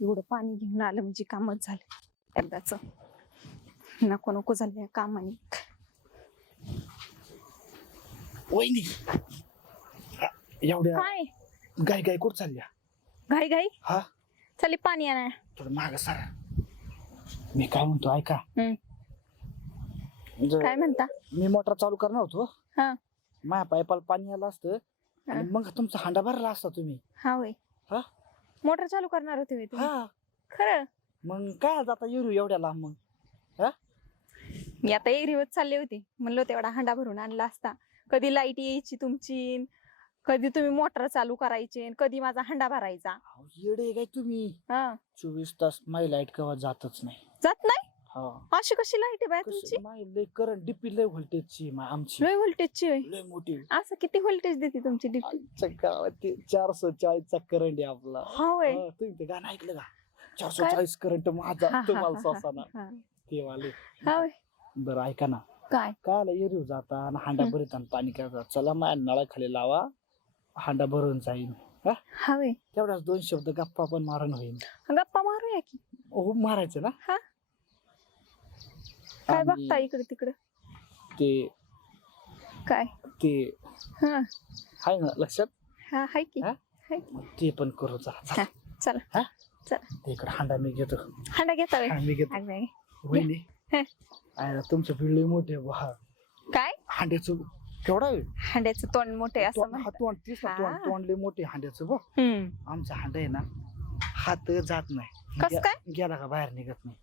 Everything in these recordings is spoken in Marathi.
एवढं पाणी घेऊन आलं म्हणजे कामच झालं. एकदाच. नको नको झालं या कामाने. वहिनी. हा, एवढ्या काय? गाय गाय कुठं चालल्या? घाई घाई हा? चालेल पाणी आणा थोडं माग सारा. मी काय म्हणतो ऐका. हम्म. जर काय म्हणता? मी मोटर चालू करणार होतो. हा. माझ्या पायपाला पाणी आलं असतं. आणि मग तुमचा हांडा भरला असता तुम्ही. हा होय. हा? मोटर चालू करणार होते होय तुम्ही. हा. खरं? मग काय जाता येऊ एवढ्या लांब मग? हा? मी आता एरीवर चालले होते. म्हणलं तेवढा हांडा भरून आणला असता. कधी लाइट यायची तुमची? कधी तुम्ही मोटर चालू करायचे? कधी माझा हांडा भरायचा? अहो, येडे काय तुम्ही? हा. चोवीस तास माझी लाइट केव्हा जातच नाही. जात नाही? हा. अशी कशी लाइट आहे बाय तुमची? लय करंट डीपी लय व्होल्टेजची मा- आमची. लो व्होल्टेजची होय. लय मोठी असं किती व्होल्टेज देते तुमची डिपी आमच्या गावात चारशे चाळीसचा करंट आहे आपला. हा होय. हा, तुम्ही ते गाणं ऐकलं का? चारशे? चाळीस करंट माझा तुम्हाला हा, सोसाना हा. ते वाले. हा होय. बरं ऐका ना. काय? कायला एरिव जाता आणि हांडा भरीत आणि पाणी काय चला माझ्या नळाखाली लावा हांडा भरून जाईन. हा? हा होय. तेवढाच दोन शब्द गप्पा पण मारण होईल गप्पा मारूया की. हो मारायचं ना? हा. काय आणि बघता इकडे तिकडे? ते काय? ते हा. आहे ना लक्षात? हा हाय की. हा? हाय मग ते पण करू चला चला. हा चला. हा? चला. ते इकडे हांडा मी घेतो. हांडा घेता होय मी घेतो. अगं बाई. वहिनी. हा. ना, तुमचं बिल लय मोठे बा काय? हांड्याचं केवढा आहे? हांड्याचं तोंड मोठे असं तोंड- हा म्हणतात. तोंड तीस ना हा. तोंड तोंड लय मोठे हांड्याचं बघ हम्म. आमचा हांडा आहे ना हात जात नाही. कस गे- काय? गेला का बाहेर निघत नाही.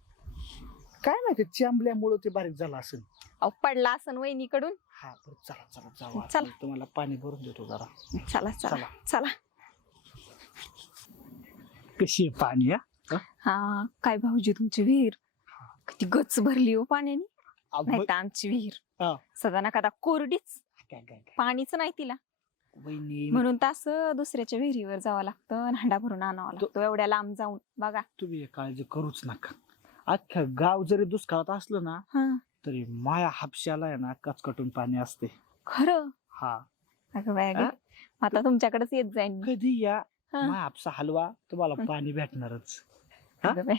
काय माहिती चांबल्यामुळं ते बारीक झालं असेल. अहो पडला असन वहिनीकडून. हा बरं चला चला जाऊ चला. तुम्हाला पाणी भरून देतो जरा. चला चला चला. कशी आहे पाणी हा? काय भाऊजी तुमची विहीर? किती गच्च भरली हो पाण्याने. आ, नाही ब- तर आमची विहीर. हा. सदा ना कदा कोरडीच. काय काय काय? पाणीच नाही तिला. वहिनी. म्हणून तास दुसऱ्याच्या विहिरीवर जावं लागतं आणि हांडा भरून आणावं लागतो एवढ्या लांब जाऊन. बघा. तुम्ही हे काळजी करूच नका. अख्खं गाव जरी दुष्काळात असलं ना हा तरी माया हापशाला आहे ना कचकटून पाणी असते खरं हा अगं हा? आता तुमच्याकडेच येत जाईन मी. कधी या हा. माया हापसा हलवा तुम्हाला. पाणी भेटणारच हा? अगं.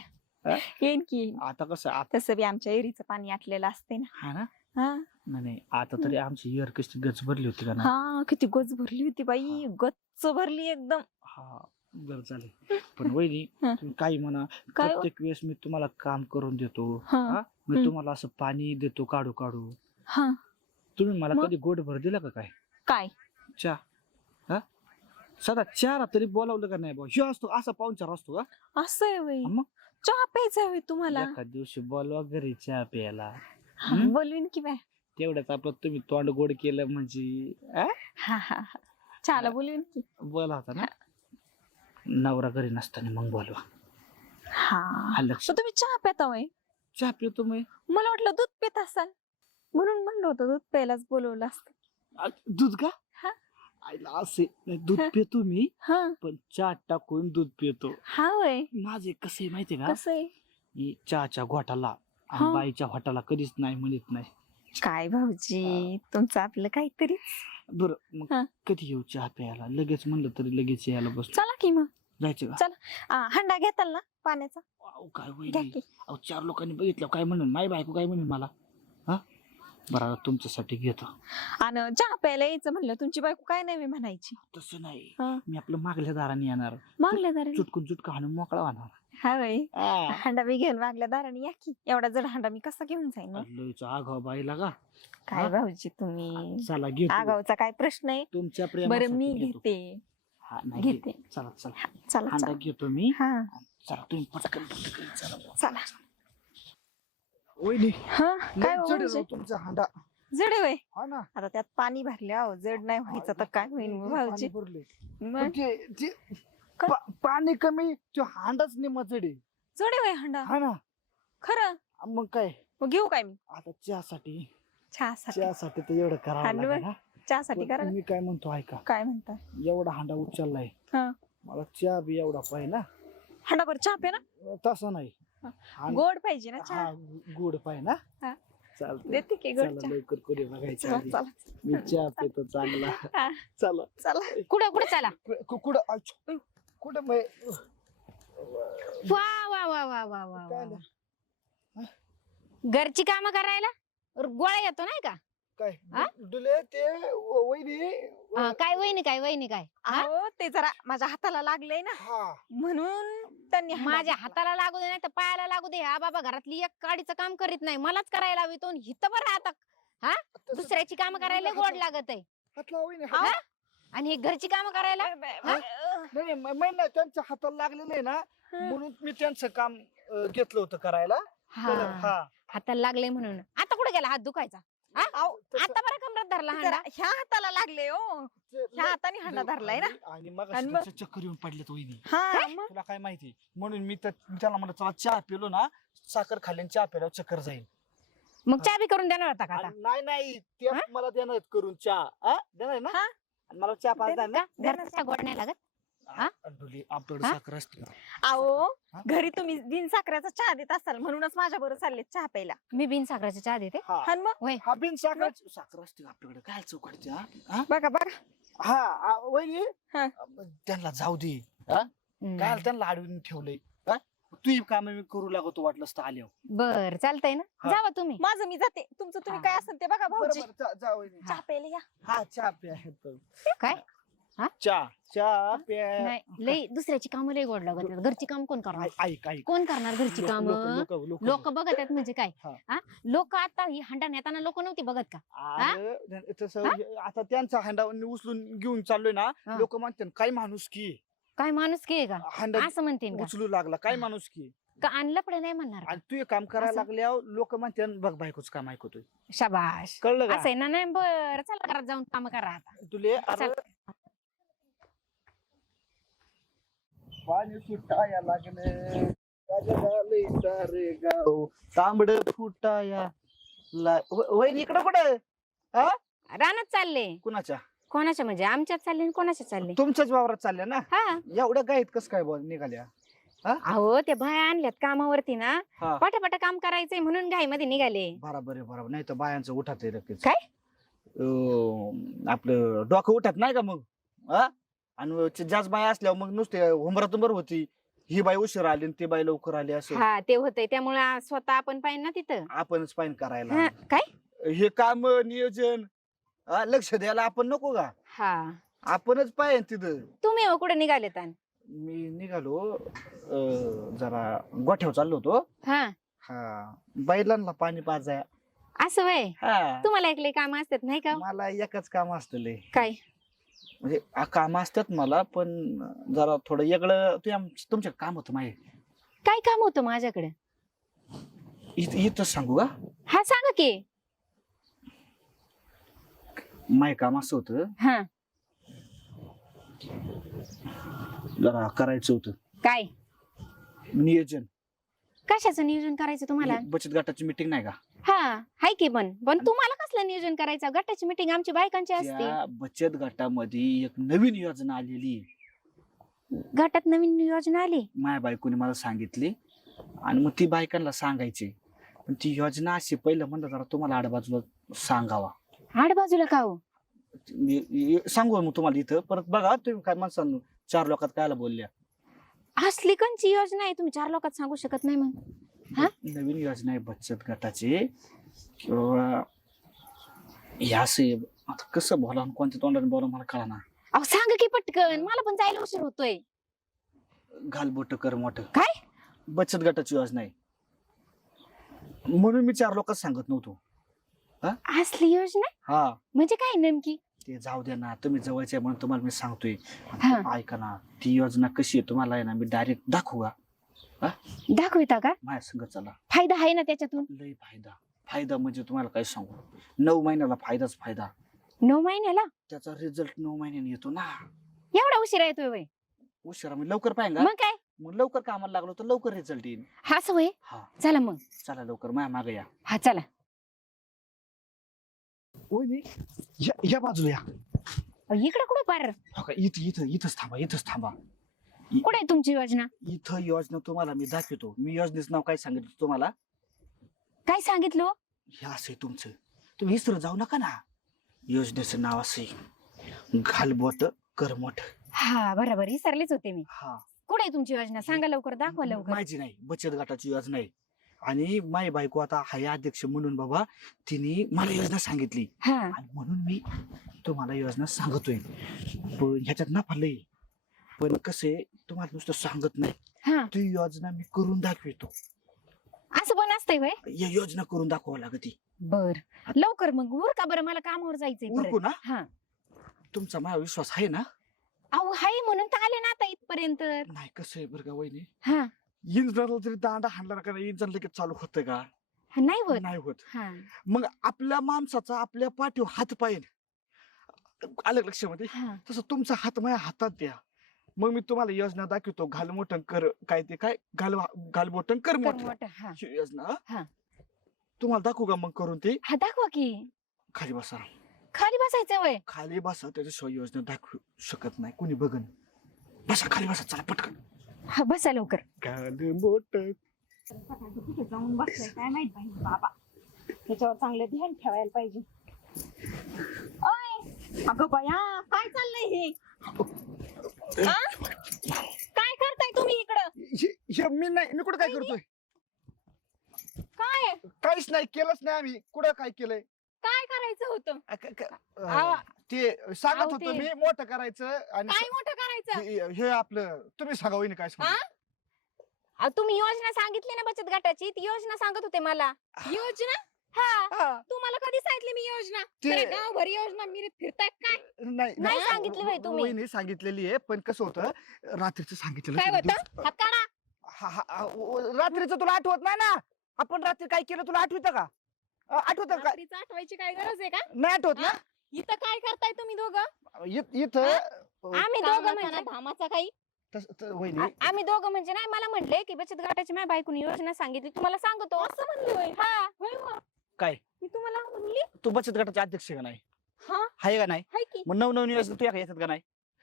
हा? येईन की येईन. आता कसं आता तसं बी आमच्या एरीचं पाणी आटलेलं असते ना हा ना हा नाही नाही आता तरी आमची इयर कशी गच भरली होती का ना हा किती गच भरली होती बाई गच्च भरली एकदम हा बरं चालेल. पण वहिनी हं. तुम्ही काही म्हणा. काय हो? प्रत्येक वेळेस मी तुम्हाला काम करून देतो. हा. हा? मी. तुम्हाला असं पाणी देतो काढू काढू. हा. तुम्ही मला मग? कधी गोड भर दिला का काय? काय? चहा. हा? सदा चहा तरी बोलावलं का नाही बा ह्यो असतो असा पाहुणचार असतो का असं आहे बाई मग? चहा प्यायचा हवे तुम्हाला. एखाद दिवशी बोलवा घरी चहा प्यायला. हा, हं? बोलवीन की बाय. तेवढ्याच आपलं तुम्ही तोंड गोड केलं म्हणजे आ? हा हा हा. चहाला बोलवीन की. बोला होता ना? नवरा घरी नसताना मग बोलवा. हा. लक्ष. तुम्ही चहा पिता होय चहा पितो मी मला वाटलं दूध पित असाल. म्हणून म्हणलं होतं दूध प्यायलाच बोलवलं असतं. आ, दूध का? हा. आईला असे नाही, दूध हा. पितो मी हा. पण चहा टाकून दूध पितो. हा होय माझे कसे माहितीये का? कसं आहे? मी चहाच्या घोटाला हा. बाईच्या घोटाला कधीच नाही म्हणत नाही. काय भाऊजी तुमचं आपलं काहीतरी बरं मग हा. कधी येऊ चहा प्यायला? लगेच म्हणलं तरी लगेच यायला बसलो. चला की मग. जायचं का? चला. आ, हंडा घेताल ना पाण्याचा? अहो, काय घ्या होईल की. अहो चार लोकांनी बघितलं काय म्हणून? माय बायको काय म्हणून मला? हा? बरं आता तुमच्यासाठी घेतो. आणि चहा प्यायला यायचं म्हणलं तुमची बायको काय नाही म्हणायची. तसं नाही. हा. मी आपलं मागल्या दाराने येणार. मागल्या दाराने? चुटकून चुटका हाणून मोकळा होणार. हा हांडा बी घेऊन मागल्या दाराने या की. एवढा जड हांडा मी कसा घेऊन जाईन? आगाव बाईला का? काय हा? भाऊजी तुम्ही? चला घेतो. आगावचा काय प्रश्न आहे? तुमच्या बरं प्रेमासाठी मी घेतो. घेते. हा, नाही घेते. घेते. चला चला. चला हांडा चला. घेतो मी. हा. चला तुम्ही पटकन पटकन चला. चला. वहिनी हा काय हो भाऊजी? तुमचा हांडा. जड आहे हा ना. आता त्यात पाणी भरले अहो जड नाही व्हायचं तर काय होईल मग भाऊजी. मग? ते पा- पाणी कमी तो हांडाच निमा जड आहे जड होय हांडा. हा ना. खरं? मग काय? मग घेऊ काय मी? आता चहासाठी. चहासाठी. चहासाठी तर एवढं करावं लागेल? हा. चहासाठी करा पण. मी काय म्हणतो ऐका. काय म्हणताय? एवढा हांडा उचललाय. हा. मला चहा बी एवढा पाहिजे ना. हांडा बरं चहा प्या ना. तसा नाही. गोड पाहिजे ना हा चहा गोड पाहिजे ना. हा. चालतंय. देते की गोड चला चहा. लवकर करूया बघायच्या चला आधी. चला. मी चहा पितो चांगला. हा, चला. चला. कुठं कुठं चला? कु- कुठं? अच्छा, कुठं मै वा वा वा वा वा वा? घरची कामं करायला? र- गोळा येतो नाही का? काय? हा? डु- डुले ते व- वहिनी? हा, काय वहिनी काय वहिनी काय? हा? अहो ते जरा माझ्या हाताला लागलंय ना. हा. म्हणून त्यांनी माझ्या. हाताला लागू दे नाही तर पायाला लागू दे. हा बाबा घरातली एक काडीचं काम करीत नाही. मलाच करायला हवी तो हित बरं आता. तसं- दुसऱ्याची कामं करायला गोड लागत आहे हात लावा वहिनी, अहो, हात- आणि हे घरची कामं करायला? ब- ब- हा? ब- नाही नाही, म- त्यांच्या हाताला लागलेलं आहे ना. म्हणून मी त्यांचं काम अं, घेतलं होतं करायला. हा. तर हा. हाताला लागले म्हणून. आता कुठे गेला? हात दुखायचा. हा? अहो, तसं- आता बरं कमरात धरला जरा हांडा? ह्या हाताला लागले हो. ते- ह्या हाताने हांडा नाही, धरलाय ना. आणि- आणि मग आणि मग- चक्कर येऊन हा मग? तुला काय माहिती? म्हणून मी त्या- मी त्याला म्हणलं चला चहा पिलो ना साखर खाल्ल्याने चहा प्यायला चक्कर जाईल. मग चाबी करून देणार होता का आता? आणि नाही नाही ते? मला देणार आहेत करून चहा. हा? देणार आहे ना? हा. मला चहा पाच ना? घरचा गोड नाही लागत हा? डुली आपल्याकडे हा? साखर असते का? अहो हा? घरी तुम्ही बिन साखरेचा चहा देत असाल म्हणूनच माझ्या बरोबर चालले चहा प्यायला मी बिन साखरेचा चहा देते हा न मग हा बिन साखर साखर असते का आपल्याकडे काय चौकडची हा हा? बघा बघा हा आ, वहिनी हा. त्यांना जाऊ दे हम्म. काय त्यांना अडवून ठेवलंय हा? तू काम मी करू लागतो वाटलं असतं आल्यावर. बर चालतंय ना? हा. जावा तुम्ही. माझं मी जाते. तुमचं तुम्ही हा. काय असेल ते बघा भाऊजी. बरं, बरं, जा- जा वहिनी. चहा प्यायला या. हा चहा प्या. काय? चहा चहा प्या. नाही लई दुसऱ्याची कामं लई गोड लागत. घरची काम कोण करणार? ऐक- ऐक ऐक. कोण करणार घरची लोक- काम? लोक- लोक- लोक- लोक. बघत आहेत म्हणजे काय? हा. लोक आता ही हंडा नेताना लोक नव्हती बघत का? अरे, तसं हे- आता त्यांचा हांडा उचलून घेऊन चाललोय ना हा. लोक म्हणतात काय माणूस की. काय माणूस की आहे का? हांडा असं म्हणते का? उचलू लागला. काय माणूस की का आणलं पण नाही म्हणणार का? आणि तू हे काम करायला असं? लागल्यावर लोक म्हणतात बघ बायकोच काम ऐकतोय. शाबाश. कळलं असं का आहे ना नाही बर चला घरात जाऊन काम करा आता. तुले अरे चल. पाणी सुटाया लागले. झाले सारे गाव. तांबड फुटाया ला व- वहिनी इकडं कुठं? रानात चालले. कुणाच्या? कोणाच्या म्हणजे आमच्यात चालले आणि कोणाच्या चालले? तुमच्याच वावरात चालल्या ना? हा. एवढ्या गायत कस काय बोल निघाल्या? अहो ते बाया आणल्यात कामावरती ना. हा. पटापटा काम करायचंय म्हणून घाईमध्ये निघाले. बरोबर आहे बरोबर. नाही तर बायांचं उठत काय? अं, आपलं डोकं उठत नाही का मग? हा? आणि ते जास्त बाया असल्यावर मग नुसते हुंबरातून बरं होती. ही बाई उशीर आली आणि ती बाई लवकर आली असं. हा ते होतंय. त्यामुळे स्वतः आपण पाहिजे ना तिथं. आपणच पाहिजे करायला. हा, काय? हे काम नियोजन हा, लक्ष द्यायला आपण नको का? हा. आपणच पाहिजे तिथं. तुम्ही हो कुठे निघालेत आणि? मी निघालो अं, जरा गोठ्यावर चाललो होतो. हा. हा बैलांना पाणी पाजाय. असं वय? हा. तुम्हाला ऐकले काम असतात नाही का मला एकच काम असतं लय. काय? म्हणजे काम असतात मला पण जरा थोडं वेगळं तुझ्या तुमच्या काम होतं माहिती काय काम होतं माझ्याकडे? इथं सांगू का? हा सांगा की. माय काम असं होतं. हा. जरा करायचं होतं. काय? नियोजन. कशाचं नियोजन करायचं तुम्हाला? बचत गटाची मिटिंग नाही का? हा हाय की पण. पण तुम्हाला कसलं नियोजन करायचं? गटाची मिटिंग आमची बायकांची असते. त्या बचत गटामध्ये एक नवीन योजना आलेली. आहे. गटात नवीन योजना आली? माया बायकोने मला सांगितली आणि मग ती बायकांना सांगायची. पण ती योजना अशी पहिलं म्हणलं जरा तुम्हाला आडबाजूला सांगावा. आड बाजूला का हो? मी- मी- सांगू मग तुम्हाला इथं. परत बघा तुम्ही काय माणसांनो चार लोकात कायला बोलल्या. असली कंची योजना आहे? तुम्ही चार लोकात सांगू शकत नाही मग. हा? नवीन योजना आहे बचत गटाची. किंवा हे असे आता कसं बोला आणि कोणत्या तोंडाने बोला मला कळा ना अहो सांगा की पटकन. मला पण जायला उशीर होतोय. घाल बोट कर मोठ. काय? बचत गटाची योजना आहे. म्हणून मी चार लोकात सांगत नव्हतो. असली योजना? हा. म्हणजे काय नेमकी? ते जाऊ द्या ना तुम्ही जवळचे आहे म्हणून तुम्हाला मी सांगतोय. हा. ऐका ना ती योजना कशी आहे तुम्हाला आहे ना मी डायरेक्ट दाखवू का? दाखविता का? माझ्या संग चला. फायदा आहे ना त्याच्यातून? लय फायदा. फायदा म्हणजे तुम्हाला काय सांगू? नऊ महिन्याला फायदाच फायदा. नऊ महिन्याला? त्याचा रिझल्ट नऊ महिन्याने येतो ना. एवढा उशीर येतोय वय. उशिरा मी लवकर पाहिजे का? मग काय? मग लवकर कामाला लागलो तर लवकर रिझल्ट येईल हा असं वय? हा. चला मग. चला लवकर माझ्या मागे या. हा चला. या या बाजूला या. इकडं कुठे पार? हो का, इथं इथं इथंच थांबा इथंच थांबा. कुठे आहे तुमची योजना? इथं योजना तुम्हाला मी दाखवतो. मी योजनेचं नाव काय सांगितलं तुम्हाला? काय सांगितलं? हो? हे असं तुमचं. तुम्ही विसरत जाऊ नका ना. योजनेचं नाव असे घालबोट करमोट. हा बरोबर. विसरलीच होते मी. हा. कुठे आहे तुमची योजना? सांगा लवकर दाखवा लवकर. माझी नाही. बचत गटाची योजना आहे. आणि माई बायको आता हाय अध्यक्ष म्हणून बाबा तिने मला योजना सांगितली. हा. आणि म्हणून मी तुम्हाला योजना सांगतोय. पण ह्याच्यात नफा लई. पण कसे तुम्हाला नुसतं सांगत नाही. हा. ती योजना मी करून दाखवितो. असं पण असतंय वय या योजना करून दाखवावं लागते. बर. लवकर मग. उर का बरं? मला कामावर जायचंय उरकू. ना? हा. तुमचा माझा विश्वास आहे ना? अहो हाय म्हणून तर आले ना आता इथपर्यंत. नाही कसं आहे बरं का वहिनी? हा. इंद्राला जरी दांडा हाणला का नाही इंद्राला लगेच चालू होतं का? नाही होत. नाही होत. हा. मग आपल्या माणसाचा आपल्या पाठीवर हात पाहिजे. आलं का लक्षामध्ये हा. तसं तुमचा हात माझ्या हातात द्या. मग मी तुम्हाला योजना दाखवतो. घाल मोठं कर काय ते काय? घाल घाल मोठं कर मोठं हा. ही योजना. हा? तुम्हाला दाखवू का मग करून ते? हा दाखवा की. खाली बसा. खाली बसायचं वय. खाली बसा त्याच्याशिवाय योजना दाखवू शकत नाही. कुणी बघन. बसा खाली बसा. चला पटकन. हा बसा लवकर. घाल मोठं कुठे जाऊन बसलाय काय माहीत बाई बाबा त्याच्यावर चांगलं ध्यान ठेवायला पाहिजे. अगं बया काय चाललंय हे? आ? काय करताय तुम्ही इकडं? हे- हे मी नाही मी कुठं काय करतोय? काय? काहीच नाही केलंच नाही आम्ही. कुठं काय केलंय? काय करायचं होतं? अ- क- क- अ, आवा. ते सांगत आहो, होतो ते- मी मोठं करायचं आणि काय मोठं करायचं? हे हे आपलं तुम्ही सांगा वहिनी काय सांगू. आ? अहो, तुम्ही योजना सांगितली ना बचत गटाची? ती योजना सांगत होते मला. योजना? हा. हा, तुम्हाला कधी सांगितली मी योजना? ते गावभर योजना मिरत फिरताय काय? नाही नाही सांगितली बाई तुम्ही. वहिनी सांगितलेली आहे पण कसं होतं रात्रीचं सांगितलेलं काय होतं दिवस- हात काढा हा- हा- हा, रात्रीचं तुला आठवत नाही ना? आपण रात्री काय केलं तुला आठवत का? अ, आठवत का? रात्रीचं आठवायची काय गरज आहे का? नाही आठवत ना? इथं काय करताय तुम्ही दोघं? इथं आम्ही दोघं म्हणजे ना धामाचा काही. तस- त- वहिनी. आ- आम्ही दोघं म्हणजे नाही मला म्हणले की बचत गटाची माझ्या बायकोनी योजना सांगितली तुम्हाला सांगतो. असं म्हणली होय? हा. होय. काय? मी तुम्हाला म्हणली तू बचत गटाचे अध्यक्ष का नाही? हा? आहे का नाही? हाय की. मग नवनवीन योजना तू येतात का नाही?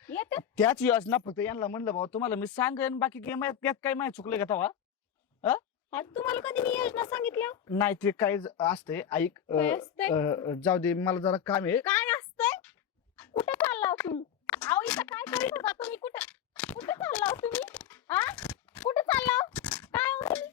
येतात त्याच योजना फक्त यांना म्हणलं भाऊ तुम्हाला मी सांगेन बाकी काय माहीत त्यात काय माहिती चुकलं का तेव्हा? आज तुम्हाला कधी मी योजना सांगितल्या? नाही ते काय ज- असतंय ऐक अ, काय असतंय? अ, जाऊ दे मला जरा काम आहे. काय असतंय? कुठे चालला हो तुम्ही? अहो इथं काय करीत होता तुम्ही? कुठं कुठे चालला हो तुम्ही? आ? कुठे चालला हो? काय हो तुम्ही?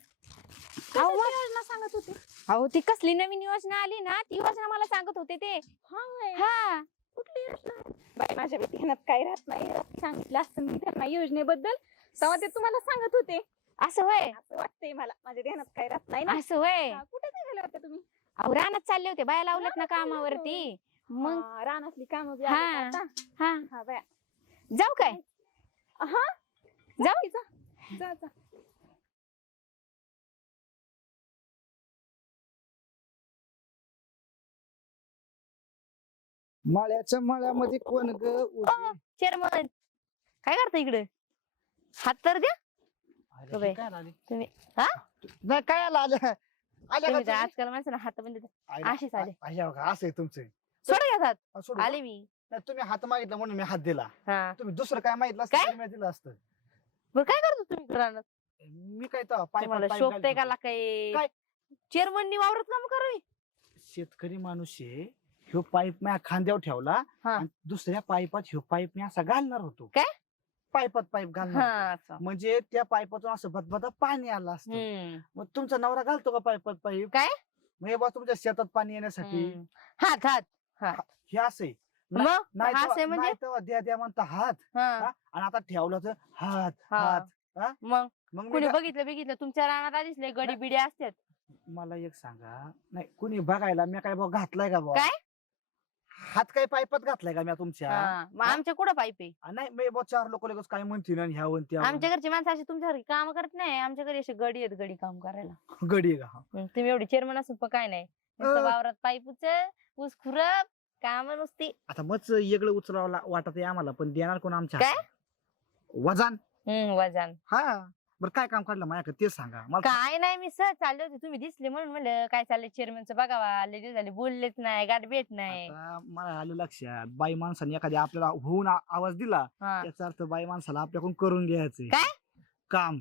योजना सांगत होते? अहो ती कसली नवीन योजना आली ना ती योजना मला सांगत होते ते. हा होय. हा. कुठली योजना? बाई माझ्या ध्यानात काय राहत नाही. सांगितलं असतं मी त्यांना योजनेबद्दल. तेव्हा ते तुम्हाला सांगत होते. असं होय? असं वाटतंय मला. माझ्या ध्यानात काय राहत नाही ना. असं होय? हा, कुठे निघाले होते तुम्ही? अहो रानात चालले होते बाया लावल्यात ना रानात चालले कामावरती. मग? हा, रानातली कामं हा. हा. हा बाया. जाऊ काय? हा? जाऊ? की जा. जा जा. माळ्याच्या माळ्यामध्ये कोण ग उभी? चेअरमन. काय करता इकडे? हात तर द्या. अरे, तुम्ही- काय आले? तुम्ही हा? नाही काय आलं आल्या आल्या का तुम्ही तर तुम्ही? आजकाल माणसाला हात बंद आल्या- अशीच आले. आ- बघा, असं आहे तुमचं सोडा घ्या हात आ, सोडू का? आले मी नाही, तुम्ही हात मागितला म्हणून मी हात दिला हा तुम्ही दुसरं काय मागितलं असतं काय? तरी मी दिलं असतं बरं काय करतो तुम्ही मी काय तर पाय तुम्हाला शोभतय का काय काय? चेअरमननी वावरत काम करावी शेतकरी माणूस आहे ह्यो पाईप मी खांद्यावर ठेवला हा. आणि दुसऱ्या पाईपात ह्यो पाईप मी असा घालणार होतो काय? पाईपात पाईप घालणार. हा असं. म्हणजे त्या पाईपातून असं बदबदा पाणी आलं असतं हम्म. मग तुमचा नवरा घालतो का पाईपात पाईप काय? मग हे बा तुमच्या शेतात पाणी येण्यासाठी हम्म. हात हात हे असे मग नाही तेव्हा- असे म्हणजे नाही तेव्हा द्या द्या म्हणता हात हा. हा? आणि आता ठेवलं तर हात हा. हात मग मग मी कुणी बघितलं बघितलं तुमच्या रानात आधीच लय गडी बिडी असतात मला एक सांगा नाही कुणी बघायला मी काय बा घातलाय का बा काय? हात काय पाईपात घातलाय का मी तुमच्या हा. मग? आमच्या कुठं पाईप आहे आ, नाही मी चार लोक लगेच काय म्हणतील आणि ह्या म्हणते आमच्या घरची माणसं अशी तुमच्या घरी काम करत नाही आमच्या घरी असे गडी आहेत गडी काम करायला गडी आहे का हा? हम्म, तुम्ही एवढी चेअरमन असून पण काय नाही नुसतं अं. वावरात पाईप उच ऊस खुरप काम नुसती आता मच वेगळं उचलावं ला- वाटत आहे आम्हाला पण देणार कोण आमच्या काय? हातात? वजन हम्म वजन हा बरं काय काम काढलं माझ्याकडे ते सांगा. मला काय नाही मी सहज चालले होते. तुम्ही दिसले म्हणून म्हणलं काय चाललंय चेअरमनचं बघावा. लय दिवस झाले बोललेच नाही गाठ भेट नाही. आता मला आलं लक्षात. बाई माणसाने एखादी आपल्याला होऊन आ- आवाज दिला हा. त्याचा अर्थ बाई माणसाला आपल्याकडून करून घ्यायचंय काय? काम.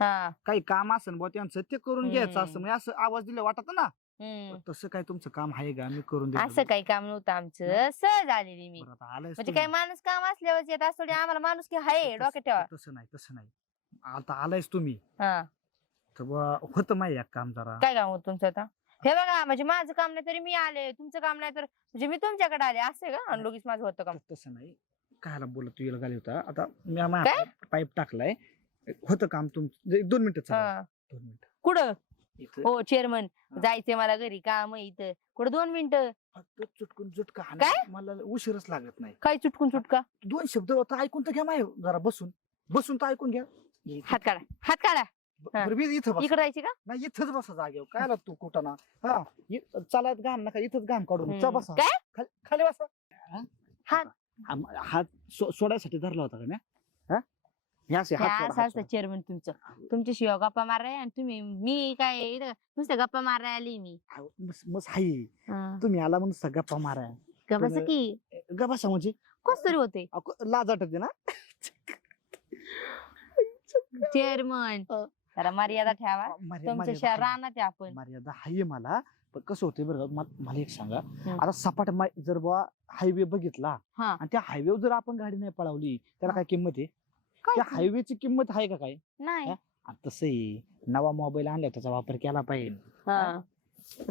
हा. काही काम असेल बुवा त्यांचं ते करून घ्यायचं असं. म्हणजे असं आवाज दिला वाटत ना? हम्म. तसं काय तुमचं काम आहे का? मी करून देतो. असं काही काम नव्हतं आमचं. सहज आलेली मी. बरं, आता आलंयच म्हणजे तुम्ही. काय माणूस काम असल्यावर येत असं थोडी आम्हाला माणूस की हाय तसं- डोक्यात ठेवा. तसं नाही तसं नाही. आता आलायस तुम्ही. हा. तर बुवा, होतं माहिती एक काम जरा. काय काम होत तुमचं आता? हे बघा म्हणजे माझं काम नाही तरी मी आले. तुमचं काम नाही तर म्हणजे मी तुमच्याकडे आले. असं का? आणि लगेच माझं होतं काम. तसं नाही. कायला बोलत तू येईल गाली होता. आता मी माझ्या पाईप टाकलाय. होतं काम तुमचं एक दोन मिनिटं हा. दोन मिनिटं. कुठं? इथं. हो चेअरमन. जायचंय मला घरी. काम आहे इथं? कुठं दोन मिनिटं? फक्त चुटकून चुटका काय? मला उशीरच लागत नाही. काय चुटकून चुटका दोन शब्द आता ऐकून तर घ्या माय जरा बसून. बसून तर ऐकून घ्या. हात काढा हात काढा. हा. बरं, मी इथं बस. इकडे जायची का? नाही इथंच बसा जागेवर काय आला तू कुठं ना? हा इ- चालत घाम नका इथंच घाम काढून चा. बसा. काय? खाली खाली बसा. हात. हा, म- हात सो- सोडायसाठी धरला होता का म्या? हा? असे हात सोडा, असं हात असतं सोडा. चेअरमन तुमचं? तुमच्याशिवाय गप्पा माराय आणि तुम्ही मी काय इथं नुसतं गप्पा मारायला आली मी. अहो, मस मस हाय. हा. तुम्ही आला म्हणून सगळा गप्पा मारा गप्पा की. गपासा म्हणजे? कस तरी होते लाज वाटते ना? चेअरमन अ. जरा मर्यादा ठेवा मर्या- तुमच्या मर्यादा हाय. राहणार आहे आपण मर्यादा हाय मला पण कसं होते बरं का, म- मला एक सांगा हम्म. आता सपाट मा- जर बुवा हायवे बघितला हा. आणि त्या हायवे जर आपण गाडी नाही पळवली त्याला काय किंमत आहे काय त्या ते? हायवेची किंमत आहे का काय नाही हा? आणि तसं आहे नवा मोबाईल आणला त्याचा वापर केला पाहिजे हा.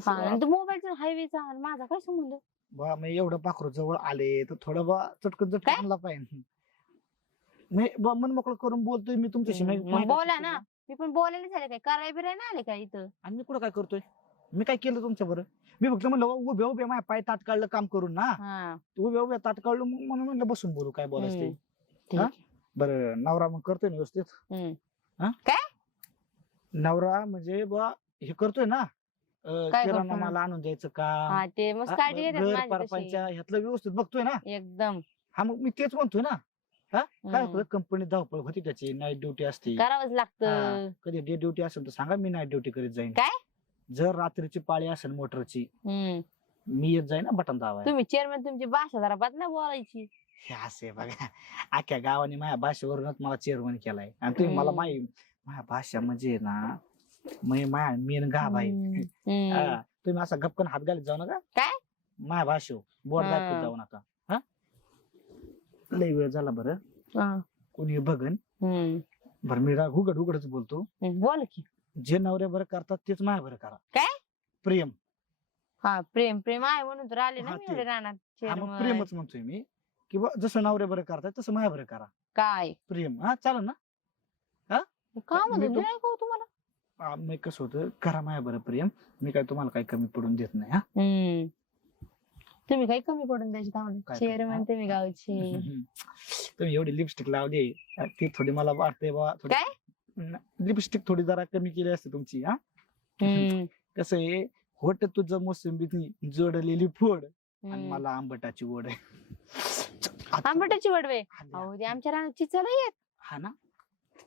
हा, आणि तो मोबाईलचा हायवेचा आणि माझा काय संबंध बा मग एवढं पाखरू जवळ आले तर थोडं बा चटकन चटकन काय? आणला पाहिजे मन मोकळं करून बोलतोय मी तुमच्याशी. नाही- मग काय बोला ना. मी पण बोलायला झाले काय? करायला बिरायला आले काय इथं? आणि मी कुठं काय करतोय? मी काय केलं तुमच्या बरं? मी फक्त म्हणलं बा, उभे उभे माझ्या पाय ताट काढलं काम करून ना. हा. उभे उभे ताट काढलं मग म्हणून म्हणलं बसून बोलू काय बोलायचं ते. ठीक हा? आहे. बरं नवरा मग करतोय ना व्यवस्थित? हम्म. नवरा म्हणजे बा हे करतोय ना अं, काय किराणा? माल आणून द्यायचं का हा ते मस्त काळजी घेतात घर माझी तशी. परपंचा ह्यातलं व्यवस्थित बघतोय ना. एकदम. हा मग मी तेच म्हणतोय ना. हा काय. होतं कंपनीत धावपळ होती त्याची नाईट ड्युटी असते करावंच लागतं हा. कधी डे ड्युटी असेल तर सांगा मी नाईट ड्युटी करीत जाईन काय? जर रात्रीची पाळी असेल मोटरची हम्म. मी येत जाईन ना बटन दावाय तुम्ही चेअरमन तुमची भाषा जरा बदला बोलायची हे असे बघा अख्ख्या गावाने माझ्या भाषेवरूनच मला चेअरमन केलाय आणि तुम्ही मला हम्म. माही माझ्या भाषा म्हणजे ना मी माया मेन गाव आहे हम्म. हम्म. हा, तुम्ही असा गपकन हात घालीत जाऊ नका काय? माझ्या बोट हा. दाखवत जाऊ नका लय वेळ झाला बरं. हा. कोणी बघन. हम्म. बरं मी राग उघड उघडच बोलतो. बोल की. जे नवऱ्या बरं करतात तेच माझ्या बरं करा. काय? प्रेम. हा प्रेम प्रेम आहे म्हणून तर आले ना हा, मी ते. एवढे राहणार हा मग चेअरमन. प्रेमच म्हणतोय मी. की बुवा जसं नवऱ्या बरं करतात तसं माझ्या बरं करा. काय? प्रेम. हा चालेल ना? का मी म्हणतो तो- नाही का तुम्हाला. मग कसं होतं करा माझ्या बरं प्रेम. मी काय तुम्हाला काही कमी पडून देत नाही हा? हम्म. तुम्ही काही कमी पडून द्यायची काय आम्हाला काय? चेअरमन तुम्ही गावचे तुम्ही एवढी लिपस्टिक लावली ती थोडी मला वाटते बा काय? लिपस्टिक थोडी जरा कमी केली असते तुमची हा हम्म. कसं आहे होट तुझं मोसंबीतनी जोडलेली फोड आणि हम्म. मला आंबटाची ओढ आहे आंबटाची वडवे अहो ते आमच्या रानात चिचला येत हा ना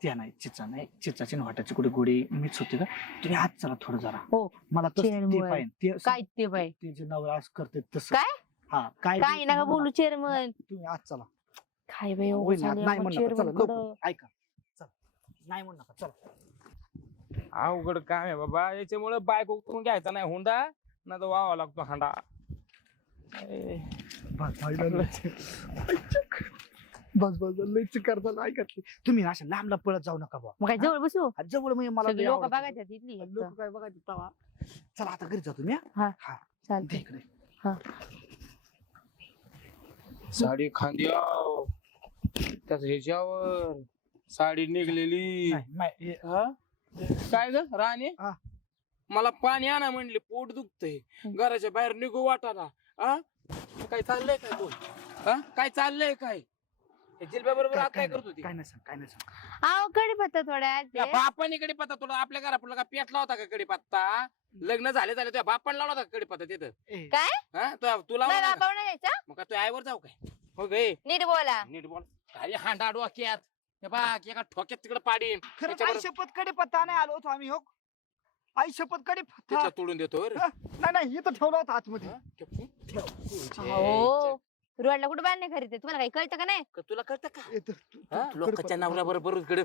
त्या नाही चिचा नाही. चिचाची वाटाची कुठे गोडी मीच होती का? तुम्ही आज चला थोडं जरा. हो. मला तसं ते चेअरमन. पाहिजे. ते काय ते बाई? ते जे नवरा असं करते तसं. काय? हा काय काय ते नका बघा बोलू ना. चेअरमन. तुम्ही आज चला. काय बाई ना, नाही म्हणू नका. चला लवकर. ऐका. चला. नाही म्हणू नका. चला. अवघड काम आहे बाबा. याच्यामुळे बायक उकरून घ्यायचा नाही हुंडा ना तर व्हावा लागतो हांडा. ए, बस बस बस लय करता ऐकत नाही. तुम्ही अशा लांब लांब पळत जाऊ नका बा मग काय जवळ बसू जवळ म्हणजे मला सगळे लोक आवडतं. बघायचे इथली एक लोक काय बघायचे तवा चला आता घरी जातो मी हा? दे चालतंय इकडे. साडी खांद्याव त्याच ह्याच्यावर साडी निघलेली नाही, हे- हा? काय ग राणी हा. मला पाणी आणा म्हणले पोट दुखतंय. घराच्या बाहेर निघू वाटाना आ काय चाललंय काय बोल हा? काय चाललंय काय जिलब्या बरोबर काय- आता काय काय करत होती? काय नाही सांग काय नाही सांग. अहो कडीपत्ता थोड्या त्या बापाने कडीपत्ता तुला आपल्या घरापुढला का पेटला होता का कडीपत्ता? लग्न झाले झाले तुझ्या बापाने लावला होता का कडीपत्ता तिथं? ए, काय? हा तू तू लावला नाही होता का? बाबा यायचा? मग का तू आईवर जाऊ काय? हो गे नीट बोला. नीट बोल. अरे हांडा डोक्यात. हे बाग एका ठोक्यात तिकडे पाडीन. खरं त्याच्यावर- आई शपथकडे पत्ता नाही आलो होतो आम्ही हो. आई शपथकडे पत्ता तिथला तोडून देतो रे. नाही नाही इथं ठेवला होता आतमध्ये. हा? ठेव. हो. रोडला कुठं बांधणे खरी ते? तुम्हाला काही कळतं का नाही? क- तुला कळतं का? ए, तर तू- तू- हा? तू लोकांच्या कडे नवऱ्या बरोबर कडे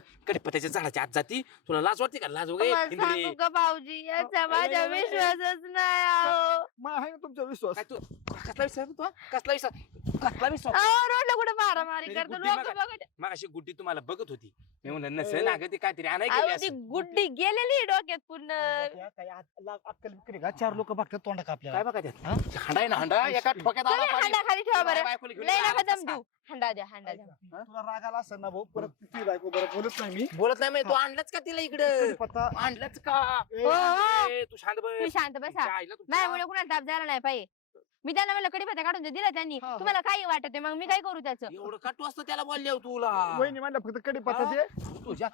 झाडाच्या आत जाती. तुला लाज वाटते का? लाज वगैरे तुम्हाला हिंद्री. सांगू का भाऊजी? याचा ए. विश्वासच नाही अहो मा आहे ना तुमचा विश्वास? काय तू कसला विश्वास तू हा? कसला विश्वास? कसला विश्वास? अहो, रोडला कुठं मारामारी करतो? लोक मागा- बघत मग अशी गुड्डी तुम्हाला बघत होती. मी म्हणलं नसेल ना ती काहीतरी आणाय अहो गेली ती असेल. गुड्डी गेलेली डोक्यात पूर्ण. त्या काही आत- ला- अक्कल बिक्कल का? चार लोक बघतात तोंडा का काय बघा त्यात हांडा आहे ना हांडा एका ठोक्यात आला तुम्ही पाणी. हांडा खाली ठेवा तुला बरं बायकोला घेऊन लय आला नका दम तसा. देऊ. हंडा द्या हंडा द्या. तुला राग आला असेल ना भाऊ? परत ती बायको बरं बोलत नाही मी. बोलत नाही तू आणलंच का तिला इकडं? पत्ता आणलंच का? ए, हो, हो. ए, तू शांत बस. शांत बसा. आईला माझ्यामुळे कुणाला ताप झाला नाही पाहिजे मी त्यांना म्हणलं कडीपत्ता काढून दे दिला त्यांनी. हा, हा. तुम्हाला काही वाटत मग मी काय करू त्याचं? एवढं काटू असतं त्याला बोलले तुला? वहिनी म्हणलं फक्त कडी पत्ता हा? दे. तुझ्या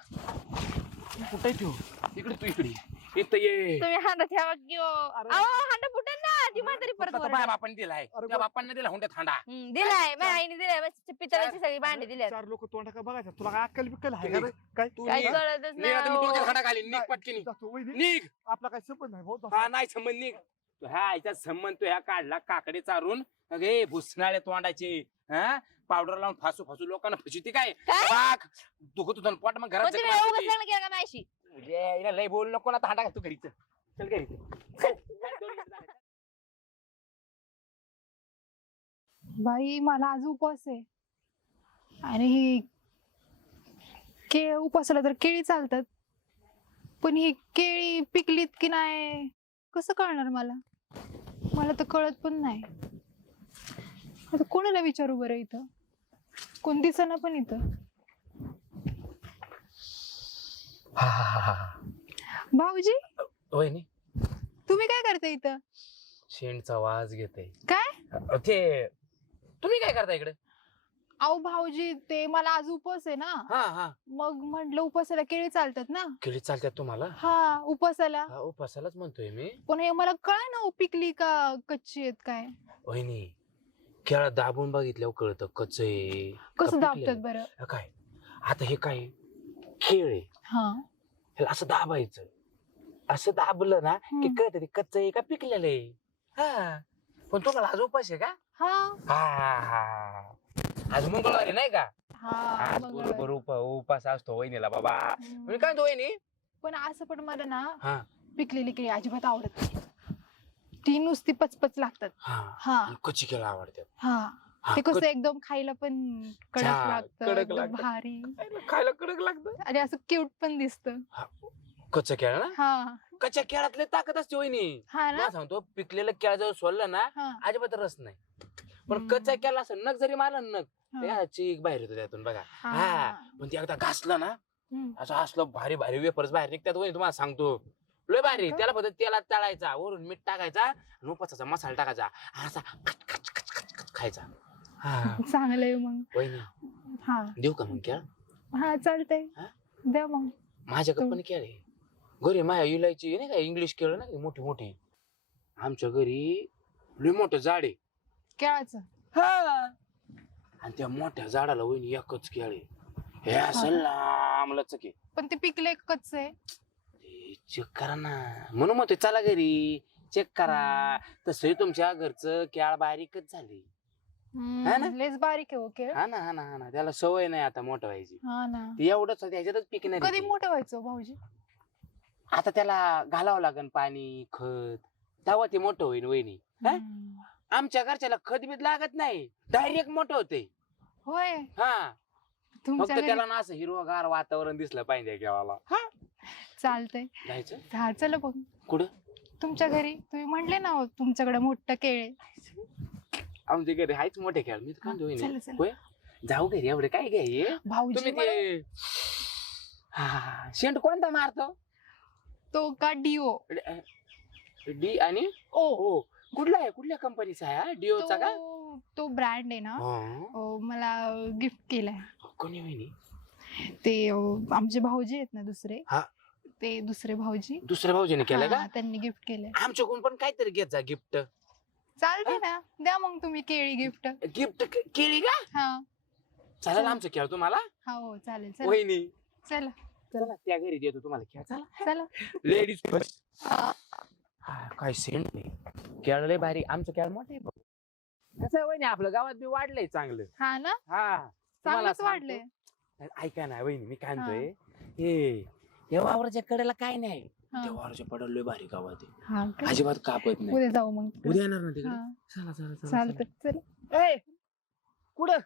कुठे ठेव इकडे तू इकडे. इथं ये. तुम्ही हांडा ठेवा अरे. अहो हांडा फुटेल ना. ती म्हातारी परत ओरडेल. बापाने दिलाय. अरे त्या बा- बापांना दिला हुंड्यात हांडा. हम्म, दिलाय. माझ्या आईने दिलाय. पितळाची सगळी भांडी दिल्यात. चार लोक तोंडा का बघायचं. तुला काय अक्कल बिक्कल आहे का रे? काय? तू काय निघ. कळतच निघ आता मी डोक्यात नाही हांडा घालीन निघ नाही. पटकिनी. जातो वहिनी. निघ. आपला काय संबंध नाही भाऊ हा नाही संबंध निघ. तू ह्या आईचा संबंध तू ह्या काढला काकडे चारून. अगे भुसनाळे तोंडाचे हा? पावडर लावून फासू फासू लोकांना फसवती काय? काय? बाग दुखत होतं पोट मग घरात मग तुम्ही जखमा उगाच होती. लग्न केलं का माझ्याशी ये, हिला लय बोल नको ना आता हांडा घाल तू घरी चल चल घरी. चल. चल, चल, दोन मिनिटं झाले. बाई मला आज उपवास आहे. आणि ही के उपवासाला तर केळी चालतात. पण ही केळी पिकलीत की नाही कसं कळणार मला? मला तर कळत पण नाही. आता कोणाला विचारू बरं इथं? कोण दिसना पण इथं. हा, हा, हा, हा. भाऊजी? वहिनी? तुम्ही काय करता इथं? शेंडचा वाज घेते. काय? ते तुम्ही काय करता इकडे? अहो भाऊजी ते मला आज उपवास आहे ना. हा हा. मग म्हटलं उपवासाला केळी चालतात ना. केळी चालतात तुम्हाला? हा उपवासाला. हा उपासालाच म्हणतोय मी. पण हे मला कळाय ना हो, पिकली का कच्ची आहेत काय? वहिनी केळा दाबून बघितल्यावर कळतं कच कसं दाबतात बरं? काय? आता हे काय? खेळ आहे. हा. ह्याला असं दाबायचं. असं दाबलं ना की हम्म. कळतं ते कच्च आहे का पिकलेलं आहे. हा. पण तुम्हाला आज उपास आहे का? हा. हा हा आज मंगळवारी नाही का? हा आज मंगळवार. बरोबर उपा उपास असतो वहिनीला बाबा. हम्म. मी काय म्हणतो वहिनी? पण असं पण मला ना हा. पिकलेली केळी अजिबात आवडत नाही. ती नुसती पचपच लागतात. हा. हा. आणि कच्ची केळं आवडतात. हा. हा, ते कसं एकदम खायला पण कडक छान, लागतं कडक एकदम लागतं. भारी. खायला कडक लागतं. आणि असं क्यूट पण दिसत. कच्चं केळ ना? हा. कच्च्या केळातले ताकद असते वहिनी. हा ना. मला सांगतो पिकलेलं केळ जर सोडलं ना हा. अजिबात रस नाही. पण हम्म. कच्चा केला असं नग जरी मारला ना नग हा. चीक बाहेर येतो त्यातून बघा. हा. पण ते एकदा घासलं ना हम्म. असं असलं भारी भारी वेफर्स बाहेर निघतात वहिनी तुम्हाला सांगतो. लय भारी? त्याला फक्त तेलात तळायचा वरून मीठ टाकायचा आणि उपासाचा मसाला टाकायचा आणि असा खच खच खच खच खच खायचा. हा. चांगलंय मग. वहिनी हा. देऊ का मग केळ? हा चालतंय. हा? द्या मग. माझ्याकडे पण केळ आहे. घरी माया इलायची नाही का इंग्लिश केळ नाही का? मोठी मोठी. आमच्या घरी लय मोठं झाड. आहे केळाचं आणि त्या मोठ्या झाडाला वहिनी एकच केळ आहे. हे असं लांब लचक आहे. पण ते पिकले कच्च आहे. ते चेक करा ना. म्हणून म्हणतोय चला घरी. चेक करा. तसंही तुमच्या घरचं केळ बारीकच झाली हा ना? लयच बारीक आहे हो केळ. हा ना हा ना हा ना. त्याला सवय नाही आता मोठं व्हायची. हा ना. ती एवढंच होतं, ह्याच्यातच पिकणार आहे कधी ते. मोठं व्हायचं भाऊजी? आता त्याला घालावं लागन पाणी खत. तेव्हा ते मोठं होईल वहिनी. हा? हम्म. आमच्या घरच्याला खत बीत लागत नाही. डायरेक्ट मोठं होते होय. हा. फक्त तुमच्या घरी त्याला ना असं हिरवगार वातावरण दिसलं पाहिजे केळाला चालतंय. जायचं? हा चला बघ. कुठं? तुमच्या घरी. तुम्ही म्हणले ना हो, तुमच्याकडे मोठं केळे आमच्या घरी आहेच मोठे खेळ मी हा. चला? जाऊ घरी एवढे काय घ्याय भाऊजी तुम्ही मला ते हा, शेंट कोणता मारतो? तो का डिओ डी आणि ओ. ओ. कुठला आहे? कुठल्या कंपनीचा आहे हा? डिओचा का तो तो ब्रँड आहे ना. हा. ओ, मला गिफ्ट केलाय. कोणी वहिनी? ते आमचे भाऊजी आहेत ना दुसरे. हा. ते दुसरे भाऊजी. दुसऱ्या भाऊजीने केलं का? हा, त्यांनी गिफ्ट केलंय. आमच्याकडून पण काहीतरी घेत जा गिफ्ट चालते ना. द्या मग तुम्ही केळी गिफ्ट गिफ्ट केली का? हा. चालेल चला. आमचं खेळ तुम्हाला? हा हो चालेल चला. वहिनी. चला. चला. त्या घरी देतो तुम्हाला खेळ चला. चला. लेडीज फर्स्ट काय सेंट नाही. केळ लय भारी. आमचं केळ मोठं आहे बघ. कसं आहे वहिनी आपलं गावात बी वाढलंय चांगलं. हा ना? हा. तुम्हाला चांगलंच सांगतो. वाढलंय. ऐका ना वहिनी मी काय म्हणतोय हे या वावराच्या कडेला काय नाही. हा. त्या वावराच्या पडाला लय भारी गावात आहे. हा का? अजिबात कापत नाही. उद्या जाऊ मग. तिकडे. उद्या येणार ना तिकडे? हा, चला चला चला चालतं चल. ए कुठं?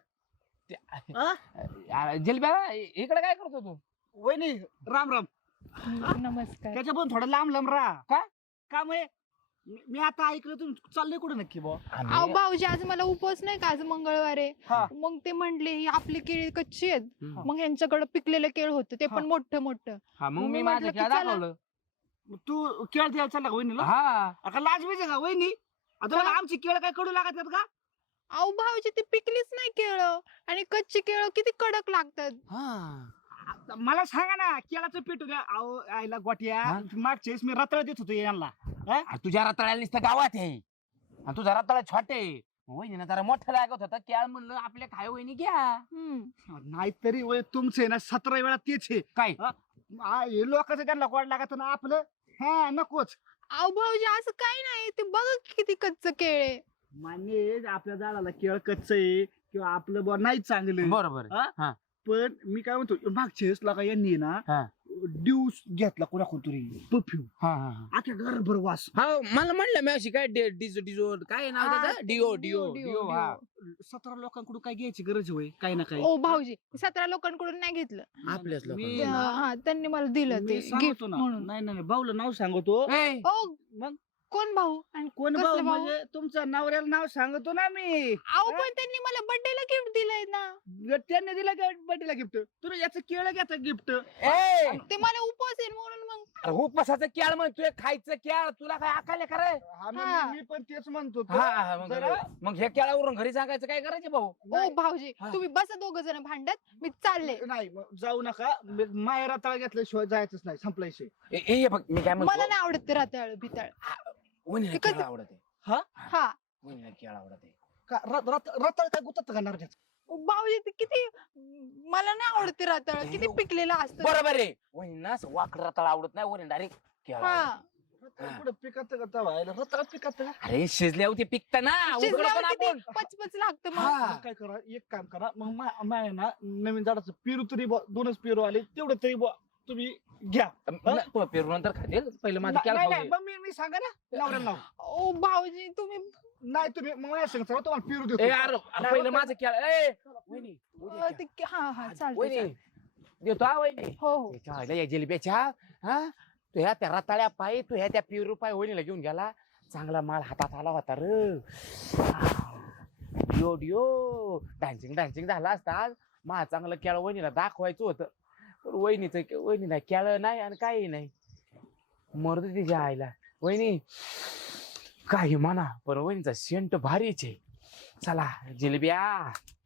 जलब्या इकडे काय करतो तू? वहिनी राम राम. नमस्कार. त्याच्या पण थोडं लांब लांब राहा. का? काम आहे मी- मी आता ऐकलं तुम्ही चाललंय कुठं नक्की बा अहो भाऊजी आज मला उपवास नाही का? आज मंगळवार. आहे. मग ते म्हणले ही आपली केळी कच्ची आहेत. हम्म. मग यांच्याकडे पिकलेलं केळ होतं. ते हा. पण मोठं मोठं. हा मग मी मी माझं म्हटलं की खेळ चला. दाखवलं. तू केळ द्यायला चालला का वहिनीला? हा. आता लाज बीज का वहिनी? आता का? मला आमची केळ काय कडू लागत आहेत का? अहो भाऊजी ते पिकलीच नाही केळ. आणि कच्ची केळ किती कडक लागतात. हा. आता मला सांगा ना केळाचं पीठ द्या अहो आईला गोट्या. हा? मागच्या वेळेस मी रताळ देत होतो यांना. तुझ्या रताळ्याला नुसतं गावात आहे. आणि तुझा रताळा छोटे वहिनीनं जरा मोठं लागत होता. केळ म्हणलं आपल्या काय वहिनी घ्या. नाहीतरी वय तुमचे ना सतरा वेळा तेच आहे. काय? हा? आ, हे लोकांचं त्यांना गोड लागत ना आपलं? हा नकोच. अहो भाऊजी असं काही नाही. ते बघा किती कच्च केळ मान्य आहे, आपल्या झाडाला केळ कच्च आहे किंवा आपलं बुवा नाही चांगलं. बरोबर हा? हा. पण मी काय म्हणतो मागच्या वेळेस लागा यांनी ना हा. ड्यूस घेतला कोणा कोणतरी परफ्यूम हा हा हा. आता घरभर वास. हा मला म्हणलं मी अशी काय डि- डिझो डिझो काय नाव हा, त्याचं? डिओ डिओ डिओ, डिओ हा. सतरा लोकांकडून काय घ्यायची गरज होय? काही ना काही. ओ भाऊजी सतरा लोकांकडून नाही घेतलं. आपल्याच मी ते, लोकांना. ना- हा त्यांनी मला दिलं ते मी सांगतो ना. म्हणून. नाही नाही. भाऊला नाव सांगतो. ए, ओ. मग? कोण भाऊ? आणि कोण कसलं भाऊ? म्हणजे तुमच्या नवऱ्याला नाव सांगतो ना मी. अहो हा? पण त्यांनी मला बर्थडेला गिफ्ट दिलंय ना. त्यांनी दिलं बर्थडेला गिफ्ट तुम्ही याचं केळं घेता गिफ्ट ए, ते मला उपवास आहे म्हणून मग. अरे उपवासाचं केळ म्हणतोय खायचं केळ तुला काय आकाले खरंय हा. मी पण तेच म्हणतो हा, हा, मग जरा- मग हे केळावरून घरी सांगायचं काय करायचे भाऊ? ओ भाऊजी हा. तुम्ही बसा दोघ जण भांडत मी चालले. नाही मग जाऊ नका. मायरा तळ घेतल्याशिवाय जायचंच नाही संपलायशे ए, ए, बघ मी काय मला म्हणतो नाही आवडत ते राताळ भिताळ. वहिनीला ते केळ कसं- आवडत. आहे हा. वहिनीला केळ आवडत. आहे रताळ काय गुतात का भाऊजी ते किती मला नाही आवडत राताळ. किती पिकलेलं असतं. बरोबर आहे. वहिनीला असं वाकड रताळ आवडत नाही वहिनी डायरेक्ट केळ हा. आवडतं. रताळ कुठं पिकत का तवा? रताळ पिकत का? अरे शिजल्या होती पिकत ना. उघडं शिजल्यावर पण किती आपण. पचपच लागतं मग. हा. मग काय करा एक काम करा. मग माय ना नवीन झाडाचं पेरू तरी बुवा, दोनच पेरू आले तेवढं तरी बुवा तुम्ही घ्या. न- तू पेरू नंतर खातील. पहिलं माझं केळ नाही नाही, दे. मग मी मी सांगा ना नवऱ्याला नाव ओ भाऊजी तुम्ही नाही तुम्ही मग माझ्या सांगता तुम्हाला पेरू ए देतो अरे पहिलं माझं केळ ए वहिनी अ, हा हा चालतंय वहिनी. देतो हा वहिनी. हो हो. त्याच्या आईला या जिलब्याच्या हा? तू ह्या त्या रताळ्या पायी तू ह्या त्या पेरू पाय वहिनीला घेऊन गेला. चांगला माल हातात आला होता र. डिओ डिओ डान्सिंग डान्सिंग झाला असता. आज मा चांगलं केळ वहिनीला दाखवायचं होतं. पण वहिनीचं के- नाही केलं नाही आणि काही नाही. मरद तिच्या आईला. वहिनी काही म्हणा पण वहिनीचा सेंट भारीच आहे. चला जिलब्या.